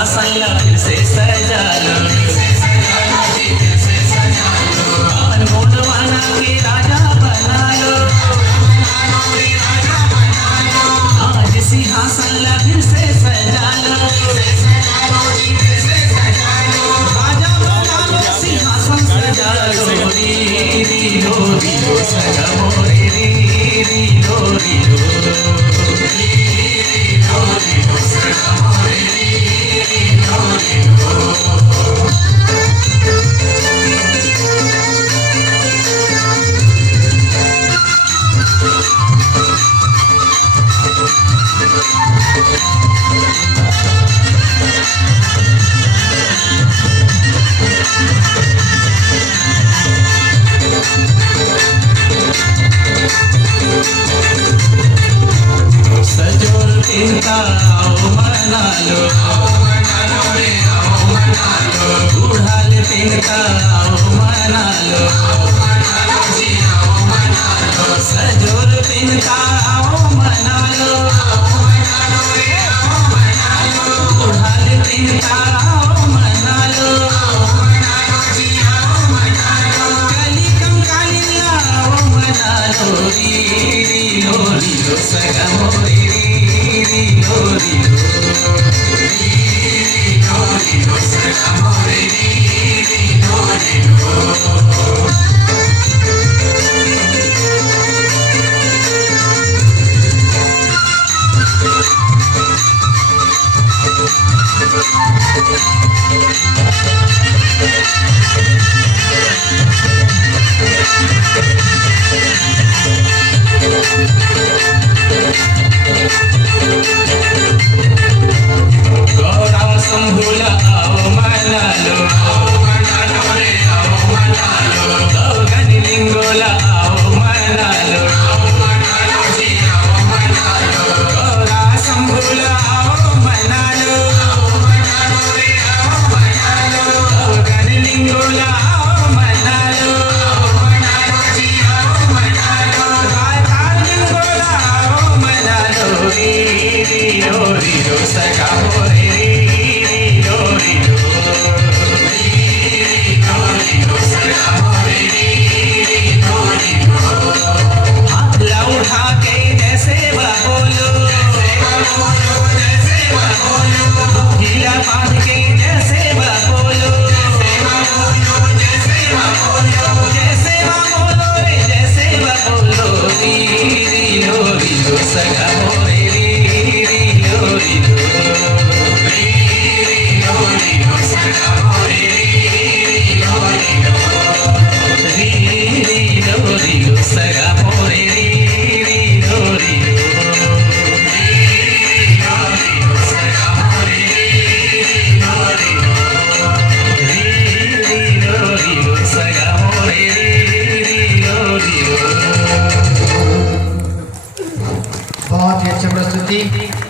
सिंहासन फिर से सजा लो, अनमोल वाला के राजा बना लो, आज सिंहासन फिर से सजा लो, राजा बना लो सिंहासन सजा लो, री री रो सगा मोरे री री रो सगा मोरे री रो सजोर चिंता आओ मना लो, बूढ़ाल चिंता आओ मना लो, सजोर चिंता आओ मना लो, बूढ़ाल चिंता आओ मना लो, कली कम काली आओ मना लो, री री लो सगा मोरे बहुत ही अच्छा प्रस्तुति।